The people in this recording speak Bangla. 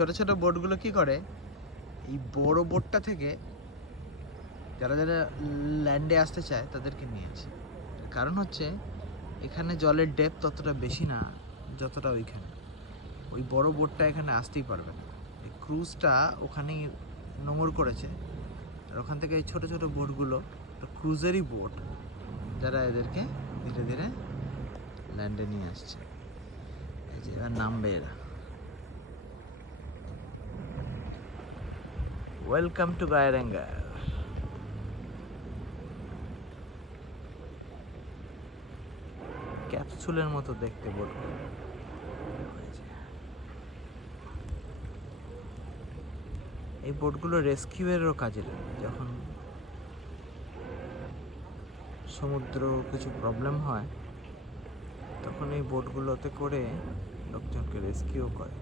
ছোট ছোট বোটগুলো কি করে, এই বড় বোটটা থেকে যারা যারা ল্যান্ডে আসতে চায় তাদেরকে নিয়ে আসে। কারণ হচ্ছে এখানে জলের ডেপথ ততটা বেশি না যতটা ওইখানে। ওই বড় বোটটা এখানে আসতেই পারবে না। এই ক্রুজটা ওখানেই নোঙর করেছে, আর ওখান থেকে এই ছোটো ছোটো বোটগুলো ক্রুজেরই বোট, যারা এদেরকে ধীরে ধীরে ল্যান্ডে নিয়ে আসছে। এই যে এবার নামবে এরা। Welcome to গায়রাঙ্গা। ক্যাপসুলের মতো দেখতে বোটগুলো। এই বোটগুলো রেস্কিউয়েরও কাজে লাগে। যখন সমুদ্র কিছু প্রবলেম হয় তখন এই বোটগুলোতে করে লোকজনকে রেস্কিউ করে।